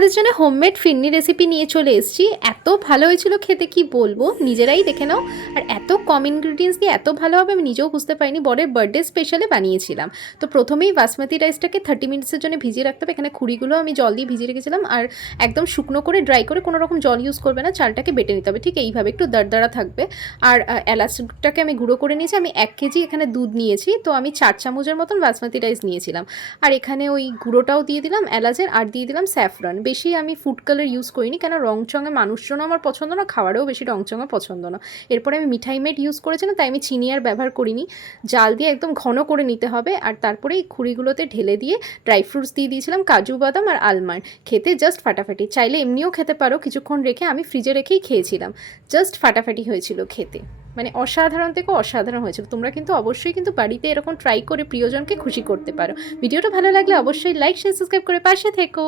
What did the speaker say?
তোমাদের জন্য হোমমেড ফিরনি রেসিপি নিয়ে চলে এসেছি। এত ভালো হয়েছিল খেতে, কি বলবো, নিজেরাই দেখে নাও। আর এত কম ইনগ্রিডিয়েন্টস দিয়ে এত ভালো হবে আমি নিজেও বুঝতে পারিনি। বরের বার্থডে স্পেশালে বানিয়েছিলাম। তো প্রথমেই বাসমতি রাইসটাকে 30 মিনিটসের জন্য ভিজিয়ে রাখতে হবে। এখানে খুঁড়িগুলো আমি জল দিয়ে ভিজিয়ে রেখেছিলাম। আর একদম শুকনো করে ড্রাই করে কোনো রকম জল ইউজ করবে না, চালটাকে বেটে নিতে হবে ঠিক এইভাবে, একটু দরদরা থাকবে। আর এলাচটাকে আমি গুঁড়ো করে নিয়েছি। আমি 1 কেজি এখানে দুধ নিয়েছি, তো আমি 4 চামচের মতন বাসমতি রাইস নিয়েছিলাম। আর এখানে ওই গুঁড়োটাও দিয়ে দিলাম এলাচের, আর দিয়ে দিলাম স্যাফরন। বেশি আমি ফুড কালার ইউজ করিনি, কেন রংচঙে মানুষজনও আমার পছন্দ না, খাওয়ারেও বেশি রংচঙে পছন্দ না। এরপরে আমি মিঠাই মেড ইউজ করেছিলাম, তাই আমি চিনি আর ব্যবহার করিনি। জাল দিয়ে একদম ঘন করে নিতে হবে। আর তারপরে এই খুঁড়িগুলোতে ঢেলে দিয়ে ড্রাই ফ্রুটস দিয়ে দিয়েছিলাম, কাজু বাদাম আর আলমন্ড। খেতে জাস্ট ফাটাফাটি, চাইলে এমনিও খেতে পারো, কিছুক্ষণ রেখে আমি ফ্রিজে রেখেই খেয়েছিলাম। জাস্ট ফাটাফাটি হয়েছিল খেতে, মানে অসাধারণ থেকে অসাধারণ হয়েছিল। তোমরা কিন্তু অবশ্যই কিন্তু বাড়িতে এরকম ট্রাই করে প্রিয়জনকে খুশি করতে পারো। ভিডিওটা ভালো লাগলে অবশ্যই লাইক শেয়ার সাবস্ক্রাইব করে পাশে থেকো।